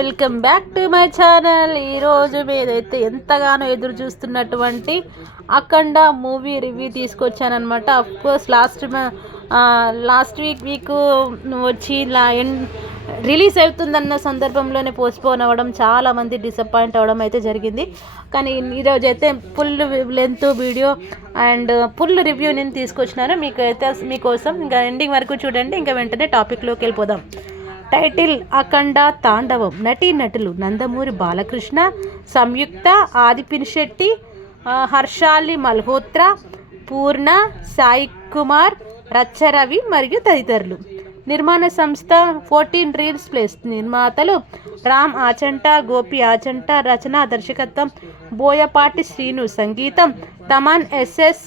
Welcome back to my channel. ఈరోజు మీరైతే ఎంతగానో ఎదురు చూస్తున్నటువంటి అఖండ మూవీ రివ్యూ తీసుకొచ్చానమాట. అఫ్కోర్స్ లాస్ట్ వీక్ వచ్చి రిలీజ్ అవుతుందన్న సందర్భంలోనే పోస్ట్పోన్ అవ్వడం, చాలామంది డిసప్పాయింట్ అవ్వడం అయితే జరిగింది. కానీ ఈరోజు అయితే full length video and full review నేను తీసుకొచ్చినాను మీకోసం. ఇంకా ఎండింగ్ వరకు చూడండి. ఇంకా వెంటనే టాపిక్లోకి వెళ్ళిపోదాం. టైటిల్ అఖండ తాండవం. నటులు నందమూరి బాలకృష్ణ, సంయుక్త, ఆది పినిశెట్టి, హర్షాలి మల్హోత్రా, పూర్ణ, సాయి కుమార్, రచ్చరవి మరియు తదితరులు. నిర్మాణ సంస్థ 14 రీల్స్ ప్లేస్. నిర్మాతలు రామ్ ఆచంట, గోపి ఆచంట. రచన దర్శకత్వం బోయపాటి శ్రీను. సంగీతం Thaman S.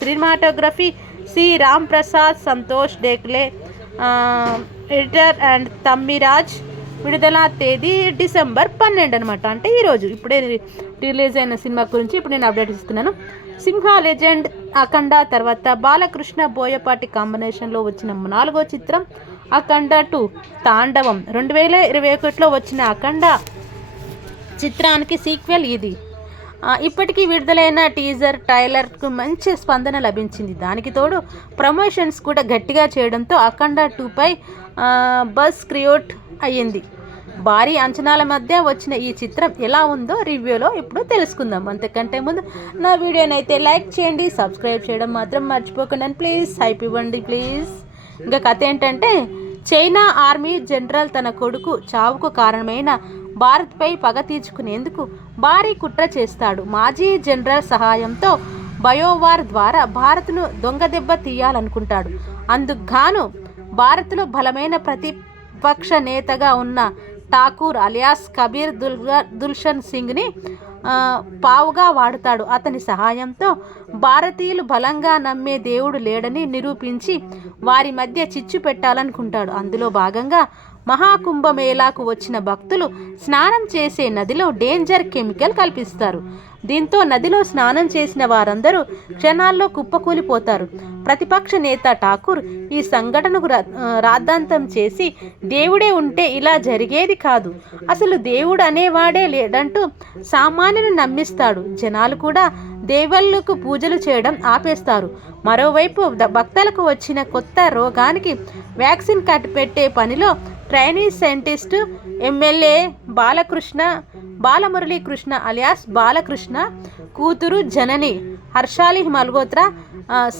Cinematography C Ram Prasad, Santosh Dekle. Editor and Tammiraj. విడుదల తేదీ డిసెంబర్ 12 అనమాట. అంటే ఈరోజు ఇప్పుడే రిలీజ్ అయిన సినిమా గురించి ఇప్పుడు నేను అప్డేట్ ఇస్తున్నాను. సింహ లెజెండ్ అఖండ తర్వాత బాలకృష్ణ బోయపాటి కాంబినేషన్లో వచ్చిన 4వ చిత్రం అఖండ 2 తాండవం. 2021లో వచ్చిన అఖండ చిత్రానికి సీక్వెల్ ఇది. ఇప్పటికీ విడుదలైన టీజర్ ట్రైలర్కు మంచి స్పందన లభించింది. దానికి తోడు ప్రమోషన్స్ కూడా గట్టిగా చేయడంతో అఖండ 2పై బజ్ క్రియేట్ అయ్యింది. భారీ అంచనాల మధ్య వచ్చిన ఈ చిత్రం ఎలా ఉందో రివ్యూలో ఇప్పుడు తెలుసుకుందాం. అంతకంటే ముందు నా వీడియోని అయితే లైక్ చేయండి, సబ్స్క్రైబ్ చేయడం మాత్రం మర్చిపోకండి. ప్లీజ్ హైప్ ఇవ్వండి ప్లీజ్. ఇంకా కథ ఏంటంటే, చైనా ఆర్మీ జనరల్ తన కొడుకు చావుకు కారణమైన భారత్పై పగ తీర్చుకునేందుకు భారీ కుట్ర చేస్తాడు. మాజీ జనరల్ సహాయంతో బయోవార్ ద్వారా భారత్ను దొంగదెబ్బ తీయాలనుకుంటాడు. అందుకు గాను భారత్లో బలమైన ప్రతిపక్ష నేతగా ఉన్న ఠాకూర్ అలియాస్ కబీర్ దుల్షన్ సింగ్ని పావుగా వాడుతాడు. అతని సహాయంతో భారతీయులు బలంగా నమ్మే దేవుడు లేడని నిరూపించి వారి మధ్య చిచ్చు పెట్టాలనుకుంటాడు. అందులో భాగంగా మహాకుంభమేళాకు వచ్చిన భక్తులు స్నానం చేసే నదిలో డేంజర్ కెమికల్ కల్పిస్తారు. దీంతో నదిలో స్నానం చేసిన వారందరూ క్షణాల్లో కుప్పకూలిపోతారు. ప్రతిపక్ష నేత ఠాకూర్ ఈ సంఘటనకు రాద్ధాంతం చేసి దేవుడే ఉంటే ఇలా జరిగేది కాదు, అసలు దేవుడు అనేవాడే లేడంటూ సామాన్యులు నమ్మిస్తాడు. జనాలు కూడా దేవుళ్లకు పూజలు చేయడం ఆపేస్తారు. మరోవైపు భక్తులకు వచ్చిన కొత్త రోగానికి వ్యాక్సిన్ కట్టిపెట్టే పనిలో trainee scientist MLA Balamuralikrishna alias Balakrishna కూతురు జనని హర్షాలి మల్హోత్రా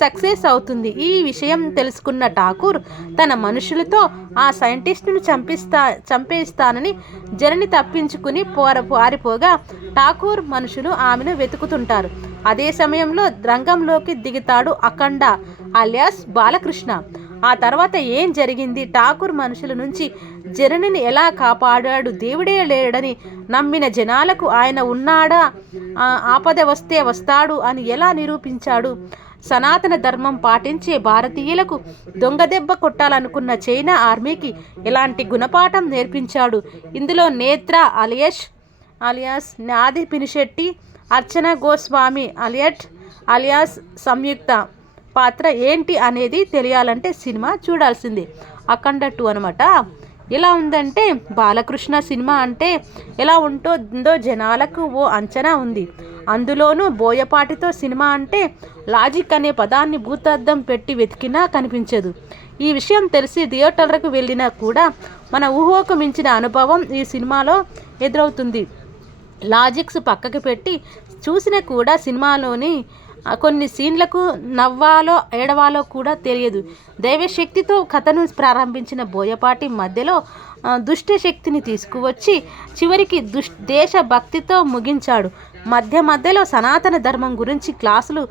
సక్సెస్ అవుతుంది. ఈ విషయం తెలుసుకున్న ఠాకూర్ తన మనుషులతో ఆ సైంటిస్టును చంపేస్తానని జనని తప్పించుకుని పారిపోగా ఠాకూర్ మనుషులు ఆమెను వెతుకుతుంటారు. అదే సమయంలో రంగంలోకి దిగుతాడు అఖండ అలియాస్ బాలకృష్ణ. ఆ తర్వాత ఏం జరిగింది, ఠాకూర్ మనుషుల నుంచి జననిని ఎలా కాపాడాడు, దేవుడే లేడని నమ్మిన జనాలకు ఆయన ఉన్నాడా, ఆపద వస్తే వస్తాడు అని ఎలా నిరూపించాడు, సనాతన ధర్మం పాటించే భారతీయులకు దొంగదెబ్బ కొట్టాలనుకున్న చైనా ఆర్మీకి ఎలాంటి గుణపాఠం నేర్పించాడు. ఇందులో నేత్ర అలియాస్ ఆది పినిశెట్టి, అర్చన గోస్వామి అలియాస్ సంయుక్త పాత్ర ఏంటి అనేది తెలియాలంటే సినిమా చూడాల్సిందే. అఖండ 2 అనమాట. ఎలా ఉందంటే, బాలకృష్ణ సినిమా అంటే ఎలా ఉంటుందో జనాలకు ఓ అంచనా ఉంది. అందులోనూ బోయపాటితో సినిమా అంటే లాజిక్ అనే పదాన్ని భూతద్దం పెట్టి వెతికినా కనిపించదు. ఈ విషయం తెలిసి థియేటర్లకు వెళ్ళినా కూడా మన ఊహకు మించిన అనుభవం ఈ సినిమాలో ఎదురవుతుంది. లాజిక్స్ పక్కకి పెట్టి చూసినా కూడా సినిమాలోని కొన్ని సీన్లకు నవ్వాలో ఏడవాలో కూడా తెలియదు. దైవశక్తితో కథను ప్రారంభించిన బోయపాటి మధ్యలో దుష్ట శక్తిని తీసుకువచ్చి చివరికి దేశభక్తితో ముగించాడు. మధ్యలో సనాతన ధర్మం గురించి క్లాసులు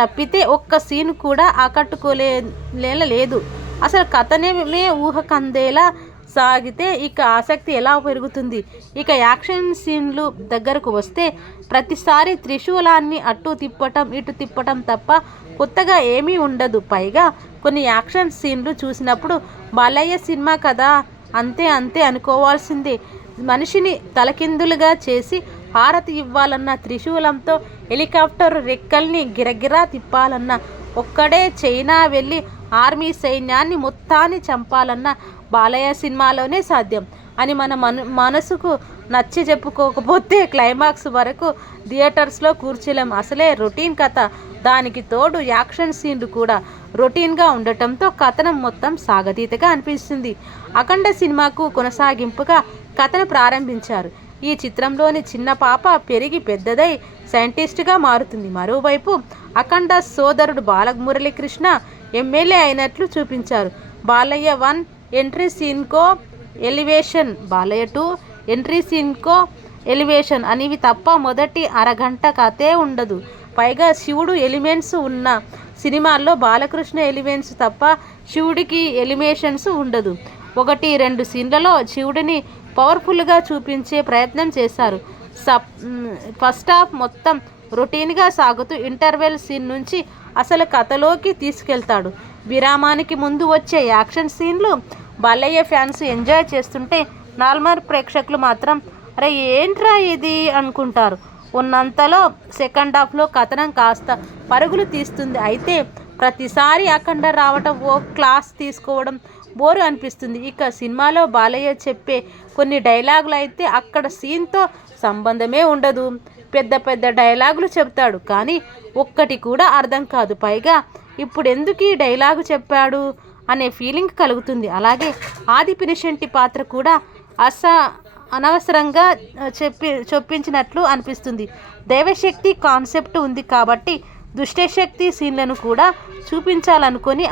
తప్పితే ఒక్క సీన్ కూడా ఆకట్టుకోలేదు. అసలు కథనే ఊహకందేలా సాగితే ఇక ఆసక్తి ఎలా పెరుగుతుంది. ఇక యాక్షన్ సీన్లు దగ్గరకు వస్తే ప్రతిసారి త్రిశూలాన్ని అటు తిప్పటం ఇటు తిప్పటం తప్ప కొత్తగా ఏమీ ఉండదు. పైగా కొన్ని యాక్షన్ సీన్లు చూసినప్పుడు బాలయ్య సినిమా కదా అంతే అనుకోవాల్సిందే. మనిషిని తలకిందులుగా చేసి హారతి ఇవ్వాలన్న త్రిశూలంతో హెలికాప్టర్ రెక్కల్ని గిరగిరా తిప్పాలన్న ఒక్కడే చైనా వెళ్ళి ఆర్మీ సైన్యాన్ని మొత్తాన్ని చంపాలన్న బాలయ్య సినిమాలోనే సాధ్యం. అని మన మనసుకు నచ్చి చెప్పుకోకపోతే క్లైమాక్స్ వరకు థియేటర్స్లో కూర్చోలేం. అసలే రొటీన్ కథ, దానికి తోడు యాక్షన్ సీన్లు కూడా రొటీన్గా ఉండటంతో కథనం మొత్తం సాగతీతగా అనిపిస్తుంది. అఖండ సినిమాకు కొనసాగింపుగా కథను ప్రారంభించారు. ఈ చిత్రంలోని చిన్న పాప పెరిగి పెద్దదై సైంటిస్ట్గా మారుతుంది. మరోవైపు అఖండ సోదరుడు బాలమురళీకృష్ణ ఎమ్మెల్యే అయినట్లు చూపించారు. బాలయ్య 1 ఎంట్రీ సీన్కో ఎలివేషన్, బాలయ్య 2 ఎంట్రీ సీన్కో ఎలివేషన్ అనేవి తప్ప మొదటి అరగంట కథే ఉండదు. పైగా శివుడు ఎలిమెంట్స్ ఉన్న సినిమాల్లో బాలకృష్ణ ఎలిమెంట్స్ తప్ప శివుడికి ఎలివేషన్స్ ఉండదు. 1-2 సీన్లలో శివుడిని పవర్ఫుల్గా చూపించే ప్రయత్నం చేశారు. ఫస్ట్ హాఫ్ మొత్తం రొటీన్గా సాగుతూ ఇంటర్వెల్ సీన్ నుంచి అసలు కథలోకి తీసుకెళ్తాడు. విరామానికి ముందు వచ్చే యాక్షన్ సీన్లు బాలయ్య ఫ్యాన్స్ ఎంజాయ్ చేస్తుంటే నార్మల్ ప్రేక్షకులు మాత్రం అరే ఏంట్రా ఇది అనుకుంటారు. ఉన్నంతలో సెకండ్ హాఫ్లో కథనం కాస్త పరుగులు తీస్తుంది. అయితే ప్రతిసారి అఖండ రావటం, ఓ క్లాస్ తీసుకోవడం బోరు అనిపిస్తుంది. ఇక సినిమాలో బాలయ్య చెప్పే కొన్ని డైలాగులు అయితే అక్కడ సీన్తో సంబంధమే ఉండదు. పెద్ద పెద్ద డైలాగులు చెప్తాడు, కానీ ఒక్కటి కూడా అర్థం కాదు. పైగా ఇప్పుడు ఎందుకు ఈ డైలాగు చెప్పాడు అనే ఫీలింగ్ కలుగుతుంది. అలాగే ఆది పినిశెట్టి పాత్ర కూడా అనవసరంగా చొప్పించినట్లు అనిపిస్తుంది. దైవశక్తి కాన్సెప్ట్ ఉంది కాబట్టి దుష్టశక్తి సీన్లను కూడా చూపించాలనుకొని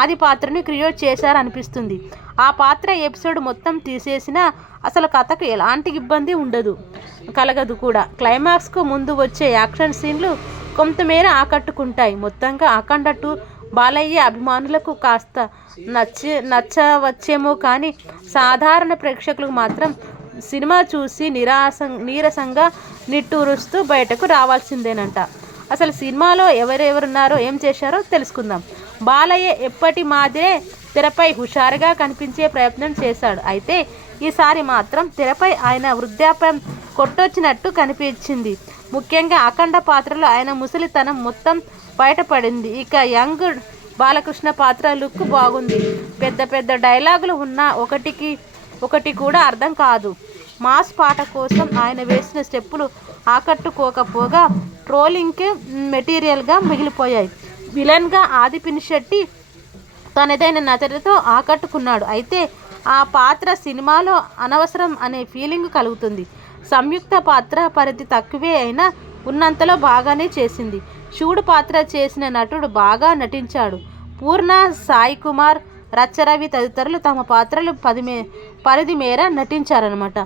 ఆది పాత్రను క్రియేట్ చేశారనిపిస్తుంది. ఆ పాత్ర ఎపిసోడ్ మొత్తం తీసేసినా అసలు కథకు ఎలాంటి ఇబ్బంది కలగదు కూడా. క్లైమాక్స్కు ముందు వచ్చే యాక్షన్ సీన్లు కొంతమేర ఆకట్టుకుంటాయి. మొత్తంగా అఖండ 2 బాలయ్య అభిమానులకు కాస్త నచ్చవచ్చేమో, కానీ సాధారణ ప్రేక్షకులకు మాత్రం సినిమా చూసి నీరసంగా నిట్టూరుస్తూ బయటకు రావాల్సిందేనంట. అసలు సినిమాలో ఎవరెవరున్నారో, ఏం చేశారో తెలుసుకుందాం. బాలయ్య ఎప్పటి మాదిరే తెరపై హుషారుగా కనిపించే ప్రయత్నం చేశాడు. అయితే ఈసారి మాత్రం తెరపై ఆయన వృద్ధాప్యం కొట్టొచ్చినట్టు కనిపించింది. ముఖ్యంగా అఖండ పాత్రలో ఆయన ముసలితనం మొత్తం బయటపడింది. ఇక యంగ్ బాలకృష్ణ పాత్ర లుక్ బాగుంది. పెద్ద పెద్ద డైలాగులు ఉన్నా ఒకటి కూడా అర్థం కాదు. మాస్ పాట కోసం ఆయన వేసిన స్టెప్పులు ఆకట్టుకోకపోగా ట్రోలింగ్కి మెటీరియల్గా మిగిలిపోయాయి. విలన్గా ఆది పినిశెట్టి తనదైన నటనతో ఆకట్టుకున్నాడు. అయితే ఆ పాత్ర సినిమాలో అనవసరం అనే ఫీలింగ్ కలుగుతుంది. సంయుక్త పాత్ర పరిధి తక్కువే అయినా ఉన్నంతలో బాగానే చేసింది. శివుడు పాత్ర చేసిన నటుడు బాగా నటించాడు. పూర్ణ, సాయి కుమార్, రచ్చరవి తదితరులు తమ పాత్రలు పరిధి మేర నటించారనమాట.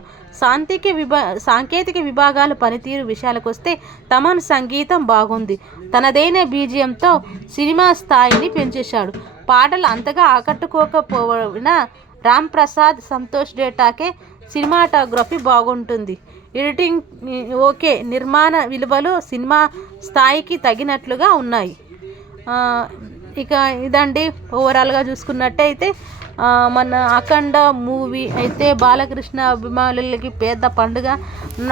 సాంకేతిక విభాగాల పనితీరు విషయాలకు వస్తే తమన్ సంగీతం బాగుంది. తనదైన బీజియంతో సినిమా స్థాయిని పెంచేశాడు. పాటలు అంతగా ఆకట్టుకోకపోయినా రామ్ ప్రసాద్, సంతోష్ డేటాకే సినిమాటోగ్రఫీ బాగుంటుంది. Editing okay. నిర్మాణ విలువలు సినిమా స్థాయికి తగినట్లుగా ఉన్నాయి. ఇక ఇదండి ఓవరాల్గా చూసుకున్నట్టయితే మన అఖండ మూవీ అయితే బాలకృష్ణ అభిమానులకి పెద్ద పండుగ.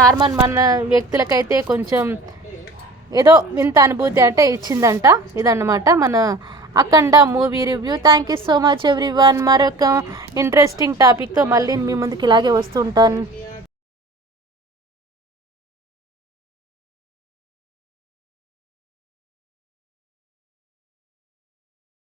నార్మల్ మన వ్యక్తులకైతే కొంచెం ఏదో వింత అనుభూతి అంటే ఇచ్చిందంట. ఇదన్నమాట మన Akhanda movie review. Thank you so much everyone. మరొక ఇంట్రెస్టింగ్ టాపిక్తో మళ్ళీ మీ ముందుకు ఇలాగే వస్తూ ఉంటాను.